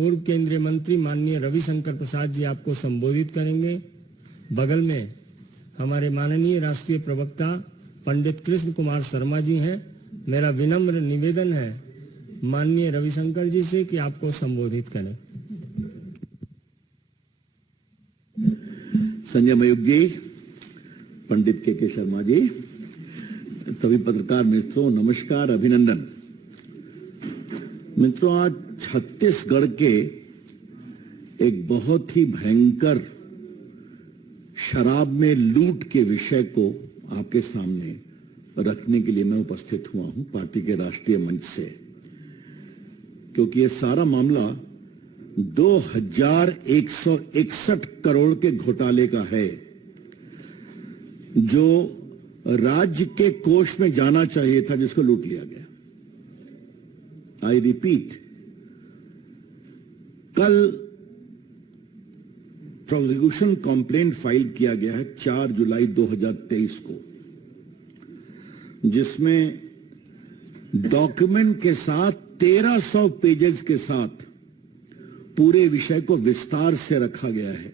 पूर्व केंद्रीय मंत्री माननीय रविशंकर प्रसाद जी आपको संबोधित करेंगे। बगल में हमारे माननीय राष्ट्रीय प्रवक्ता पंडित कृष्ण कुमार शर्मा जी हैं। मेरा विनम्र निवेदन है माननीय रविशंकर जी से कि आपको संबोधित करें। संजय मयूख जी, पंडित के शर्मा जी, सभी पत्रकार मित्रों नमस्कार, अभिनंदन। मित्रों, आज छत्तीसगढ़ के एक बहुत ही भयंकर शराब में लूट के विषय को आपके सामने रखने के लिए मैं उपस्थित हुआ हूं पार्टी के राष्ट्रीय मंच से, क्योंकि ये सारा मामला 2161 करोड़ के घोटाले का है, जो राज्य के कोष में जाना चाहिए था, जिसको लूट लिया गया। आई रिपीट, कल प्रोसिक्यूशन कंप्लेंट फाइल किया गया है 4 जुलाई 2023 को, जिसमें डॉक्यूमेंट के साथ 1300 पेजेस के साथ पूरे विषय को विस्तार से रखा गया है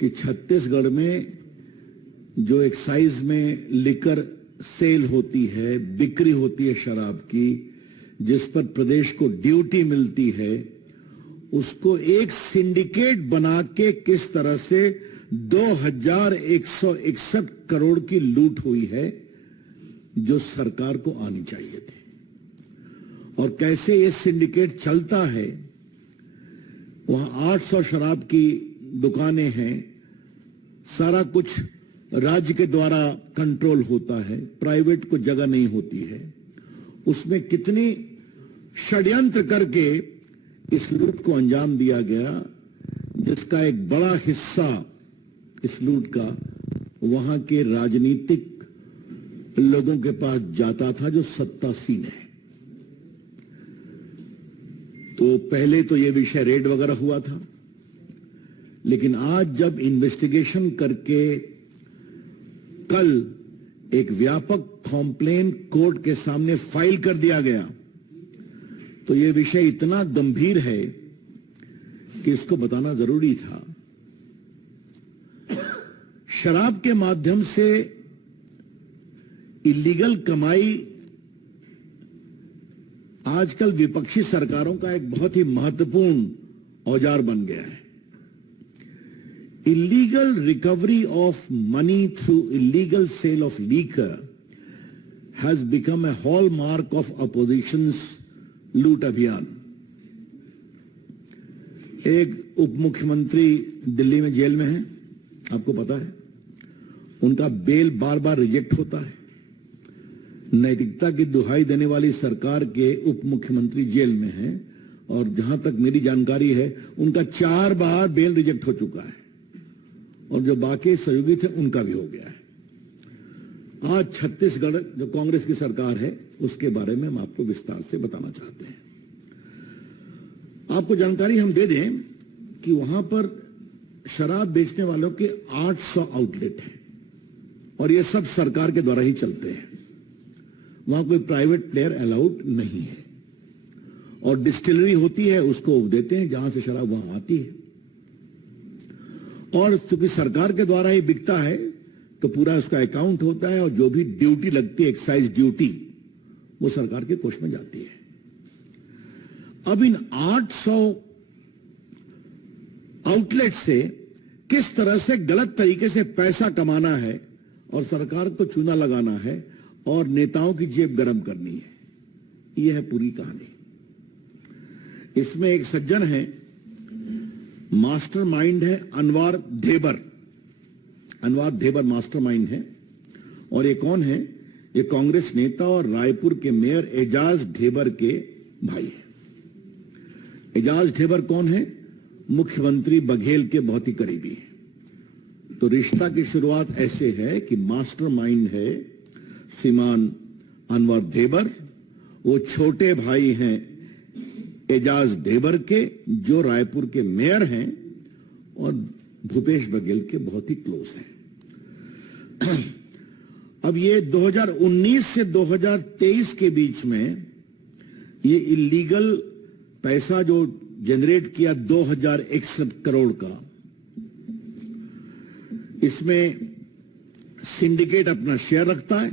कि छत्तीसगढ़ में जो एक्साइज में लिकर सेल होती है, बिक्री होती है शराब की, जिस पर प्रदेश को ड्यूटी मिलती है, उसको एक सिंडिकेट बना के किस तरह से 2161 करोड़ की लूट हुई है, जो सरकार को आनी चाहिए थी। और कैसे ये सिंडिकेट चलता है, वहां 800 शराब की दुकानें हैं, सारा कुछ राज्य के द्वारा कंट्रोल होता है, प्राइवेट को जगह नहीं होती है। उसमें कितनी षड्यंत्र करके इस लूट को अंजाम दिया गया, जिसका एक बड़ा हिस्सा इस लूट का वहां के राजनीतिक लोगों के पास जाता था, जो सत्तासीन है। तो पहले तो ये विषय रेड वगैरह हुआ था, लेकिन आज जब इन्वेस्टिगेशन करके कल एक व्यापक कॉम्प्लेन कोर्ट के सामने फाइल कर दिया गया, तो यह विषय इतना गंभीर है कि इसको बताना जरूरी था। शराब के माध्यम से इलीगल कमाई आजकल विपक्षी सरकारों का एक बहुत ही महत्वपूर्ण औजार बन गया है। Illegal recovery of money through illegal sale of liquor has become a hallmark of opposition's लूट अभियान। एक उप मुख्यमंत्री दिल्ली में जेल में है, आपको पता है। उनका बेल बार बार रिजेक्ट होता है। नैतिकता की दुहाई देने वाली सरकार के उप मुख्यमंत्री जेल में हैं, और जहां तक मेरी जानकारी है, उनका 4 बार बेल रिजेक्ट हो चुका है, और जो बाकी सहयोगी थे उनका भी हो गया है। आज छत्तीसगढ़ जो कांग्रेस की सरकार है, उसके बारे में हम आपको विस्तार से बताना चाहते हैं। आपको जानकारी हम दे दें कि वहां पर शराब बेचने वालों के 800 आउटलेट हैं, और ये सब सरकार के द्वारा ही चलते हैं। वहां कोई प्राइवेट प्लेयर अलाउड नहीं है, और डिस्टिलरी होती है, उसको देते हैं जहां से शराब वहां आती है। और चूंकि सरकार के द्वारा ही बिकता है, तो पूरा उसका अकाउंट होता है, और जो भी ड्यूटी लगती है, एक्साइज ड्यूटी, वो सरकार के कोष में जाती है। अब इन 800 आउटलेट से किस तरह से गलत तरीके से पैसा कमाना है, और सरकार को चूना लगाना है, और नेताओं की जेब गरम करनी है, यह है पूरी कहानी। इसमें एक सज्जन है, मास्टरमाइंड है अनवर धेबर। अनवर धेबर मास्टरमाइंड है। और ये कौन है? ये कांग्रेस नेता और रायपुर के मेयर एजाज धेबर के भाई हैं। एजाज धेबर कौन है? मुख्यमंत्री बघेल के बहुत ही करीबी है। तो रिश्ता की शुरुआत ऐसे है कि मास्टरमाइंड है श्रीमान अनवर धेबर, वो छोटे भाई हैं एजाज धेबर के, जो रायपुर के मेयर हैं और भूपेश बघेल के बहुत ही क्लोज हैं। अब ये 2019 से 2023 के बीच में ये इलीगल पैसा जो जनरेट किया 2061 करोड़ का, इसमें सिंडिकेट अपना शेयर रखता है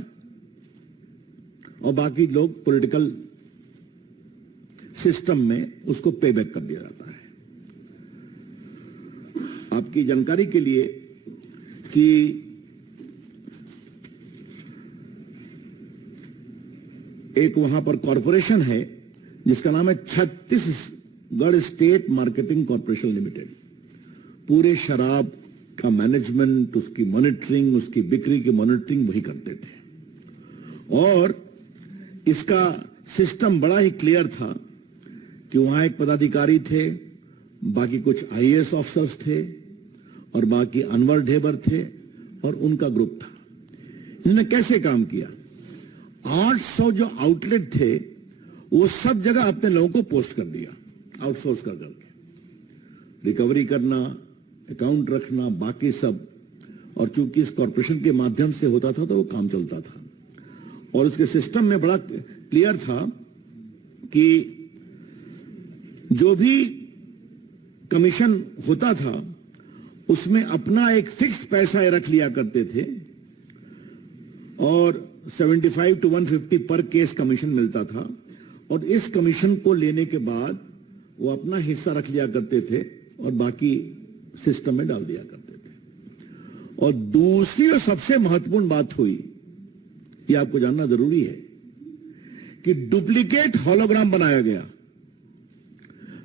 और बाकी लोग पॉलिटिकल सिस्टम में उसको पे बैक कर दिया जाता है। आपकी जानकारी के लिए कि एक वहां पर कॉरपोरेशन है जिसका नाम है Chhattisgarh state marketing corporation limited. पूरे शराब का मैनेजमेंट, उसकी मॉनिटरिंग, उसकी बिक्री की मॉनिटरिंग वही करते थे। और इसका सिस्टम बड़ा ही क्लियर था कि वहां एक पदाधिकारी थे, बाकी कुछ आईएएस ऑफिसर्स थे और बाकी अनवर ढेबर थे और उनका ग्रुप था। इन्होंने कैसे काम किया? 800 जो आउटलेट थे वो सब जगह अपने लोगों को पोस्ट कर दिया, आउटसोर्स कर करके। रिकवरी करना, अकाउंट रखना, बाकी सब। और चूंकि इस कॉर्पोरेशन के माध्यम से होता था तो वो काम चलता था। और उसके सिस्टम में बड़ा क्लियर था कि जो भी कमीशन होता था उसमें अपना एक फिक्स्ड पैसा रख लिया करते थे और 75 to 150 पर केस कमीशन मिलता था। और इस कमीशन को लेने के बाद वो अपना हिस्सा रख लिया करते थे और बाकी सिस्टम में डाल दिया करते थे। और दूसरी और सबसे महत्वपूर्ण बात हुई, ये आपको जानना जरूरी है, कि डुप्लीकेट होलोग्राम बनाया गया।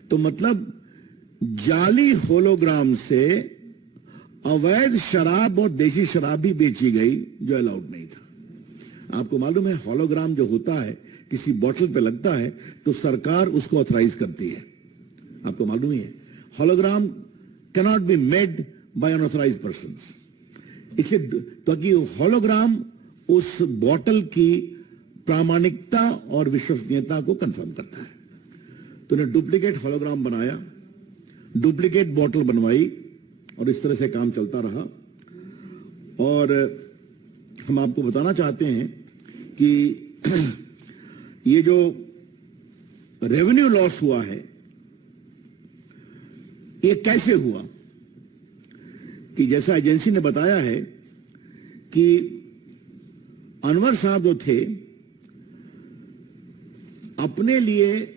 तो मतलब जाली होलोग्राम से अवैध शराब और देशी शराब भी बेची गई जो अलाउड नहीं था। आपको मालूम है होलोग्राम जो होता है किसी बोतल पे लगता है तो सरकार उसको ऑथराइज करती है, आपको मालूम ही है। Hologram cannot be made by unauthorise person. इसलिए ताकि होलोग्राम उस बोतल की प्रामाणिकता और विश्वसनीयता को कंफर्म करता है। तो उन्हें डुप्लीकेट होलोग्राम बनाया, डुप्लीकेट बोतल बनवाई और इस तरह से काम चलता रहा। और हम आपको बताना चाहते हैं कि ये जो रेवेन्यू लॉस हुआ है ये कैसे हुआ, कि जैसा एजेंसी ने बताया है कि अनवर साहब जो थे अपने लिए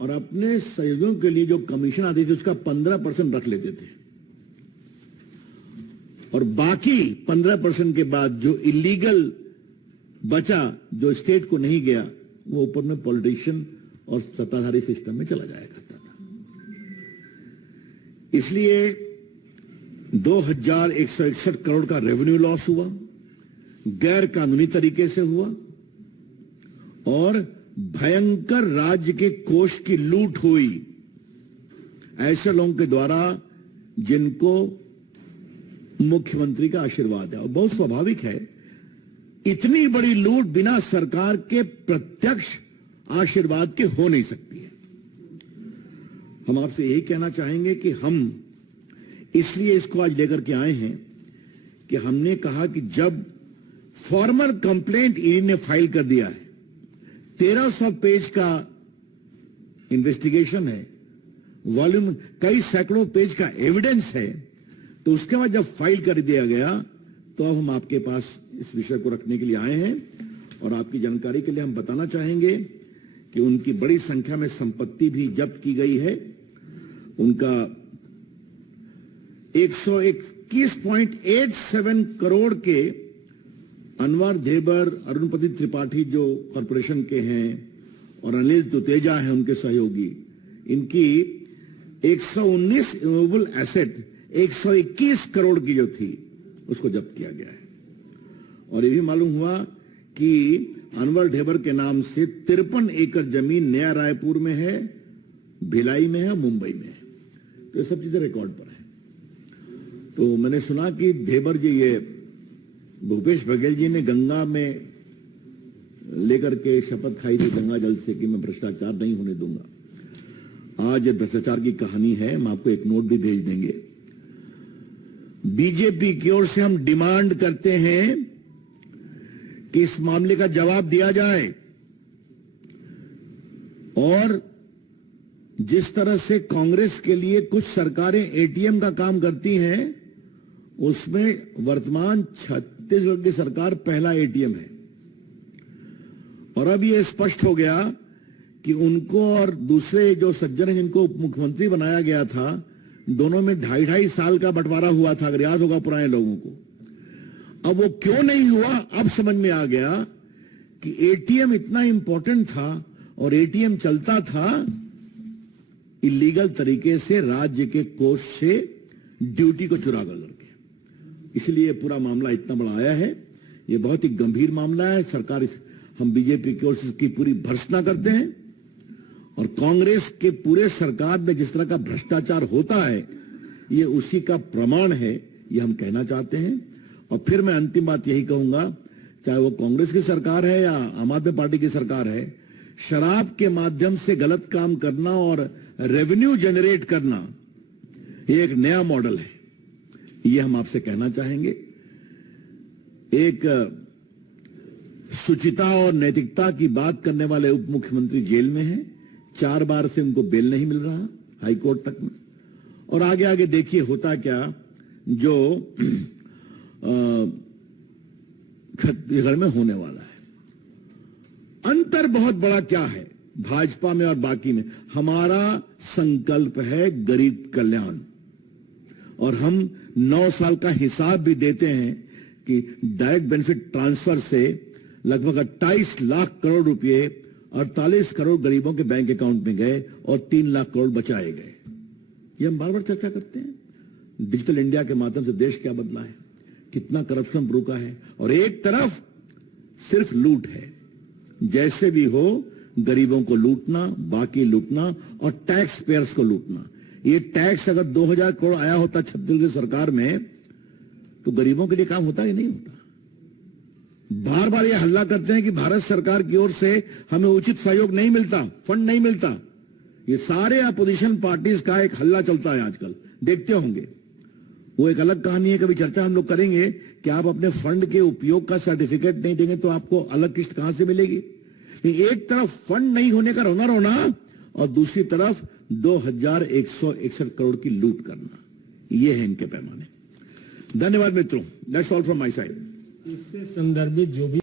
और अपने सहयोगियों के लिए जो कमीशन आती थी उसका 15% रख लेते थे और बाकी 15% के बाद जो इलीगल बचा, जो स्टेट को नहीं गया, वो ऊपर में पॉलिटिशियन और सत्ताधारी सिस्टम में चला जाया करता था। इसलिए 2161 करोड़ का रेवेन्यू लॉस हुआ, गैर कानूनी तरीके से हुआ और भयंकर राज्य के कोष की लूट हुई ऐसे लोगों के द्वारा जिनको मुख्यमंत्री का आशीर्वाद है। और बहुत स्वाभाविक है, इतनी बड़ी लूट बिना सरकार के प्रत्यक्ष आशीर्वाद के हो नहीं सकती है। हम आपसे यही कहना चाहेंगे कि हम इसलिए इसको आज लेकर के आए हैं कि हमने कहा कि जब फॉर्मल कंप्लेंट ईडी ने फाइल कर दिया है, 1300 पेज का इन्वेस्टिगेशन है, वॉल्यूम कई सैकड़ों पेज का एविडेंस है, तो उसके बाद जब फाइल कर दिया गया तो अब हम आपके पास इस विषय को रखने के लिए आए हैं। और आपकी जानकारी के लिए हम बताना चाहेंगे कि उनकी बड़ी संख्या में संपत्ति भी जब्त की गई है। उनका 121.87 करोड़ के अनवर ढेबर, अरुणपति त्रिपाठी जो कॉर्पोरेशन के हैं और अनिल तुतेजा हैं उनके सहयोगी, इनकी 119 इमूवेबल एसेट 121 करोड़ की जो थी उसको जब्त किया गया है। और ये भी मालूम हुआ कि अनवर ढेबर के नाम से 53 एकड़ जमीन नया रायपुर में है, भिलाई में है, मुंबई में है। तो ये सब चीजें रिकॉर्ड पर है। तो मैंने सुना कि ढेबर जी, ये भूपेश बघेल जी ने गंगा में लेकर के शपथ खाई थी गंगा जल से कि मैं भ्रष्टाचार नहीं होने दूंगा। आज भ्रष्टाचार की कहानी है, हम आपको एक नोट भी भेज देंगे। बीजेपी की ओर से हम डिमांड करते हैं कि इस मामले का जवाब दिया जाए और जिस तरह से कांग्रेस के लिए कुछ सरकारें एटीएम का काम करती हैं, उसमें वर्तमान छत्तीसगढ़ की सरकार पहला एटीएम है। और अब यह स्पष्ट हो गया कि उनको और दूसरे जो सज्जन हैं जिनको उप मुख्यमंत्री बनाया गया था, दोनों में 2.5 साल का बंटवारा हुआ था, अगर याद होगा पुराने लोगों को। अब वो क्यों नहीं हुआ, अब समझ में आ गया कि एटीएम इतना इंपॉर्टेंट था और एटीएम चलता था इलीगल तरीके से, राज्य के कोष से ड्यूटी को चुरा करके। इसलिए पूरा मामला इतना बड़ा आया है। यह बहुत ही गंभीर मामला है। सरकार, हम बीजेपी की ओर से इसकी पूरी भर्त्सना करते हैं और कांग्रेस के पूरे सरकार में जिस तरह का भ्रष्टाचार होता है, ये उसी का प्रमाण है, ये हम कहना चाहते हैं। और फिर मैं अंतिम बात यही कहूंगा, चाहे वो कांग्रेस की सरकार है या आम आदमी पार्टी की सरकार है, शराब के माध्यम से गलत काम करना और रेवेन्यू जनरेट करना, ये एक नया मॉडल है। ये हम आपसे कहना चाहेंगे। एक शुचिता और नैतिकता की बात करने वाले उप मुख्यमंत्री जेल में हैं। 4 बार से उनको बेल नहीं मिल रहा हाई कोर्ट तक में। और आगे आगे देखिए होता क्या, जो छत्तीसगढ़ में होने वाला है। अंतर बहुत बड़ा क्या है भाजपा में और बाकी में? हमारा संकल्प है गरीब कल्याण, और हम 9 साल का हिसाब भी देते हैं कि डायरेक्ट बेनिफिट ट्रांसफर से लगभग 28 लाख करोड़ रुपए 48 करोड़ गरीबों के बैंक अकाउंट में गए और 3 लाख करोड़ बचाए गए। ये हम बार बार चर्चा करते हैं। डिजिटल इंडिया के माध्यम से देश क्या बदला है, कितना करप्शन रुका है। और एक तरफ सिर्फ लूट है, जैसे भी हो गरीबों को लूटना, बाकी लूटना और टैक्स पेयर्स को लूटना। ये टैक्स अगर 2000 करोड़ आया होता छत्तीसगढ़ सरकार में, तो गरीबों के लिए काम होता ही नहीं होता। बार बार ये हल्ला करते हैं कि भारत सरकार की ओर से हमें उचित सहयोग नहीं मिलता, फंड नहीं मिलता। ये सारे अपोजिशन पार्टीज का एक हल्ला चलता है आजकल, देखते होंगे। वो एक अलग कहानी है, कभी चर्चा हम लोग करेंगे कि आप अपने फंड के उपयोग का सर्टिफिकेट नहीं देंगे तो आपको अलग किस्त कहां से मिलेगी। एक तरफ फंड नहीं होने का रोना रोना और दूसरी तरफ 2161 करोड़ की लूट करना, ये है इनके पैमाने। धन्यवाद मित्रों, that's all from my side. इससे संदर्भित जो भी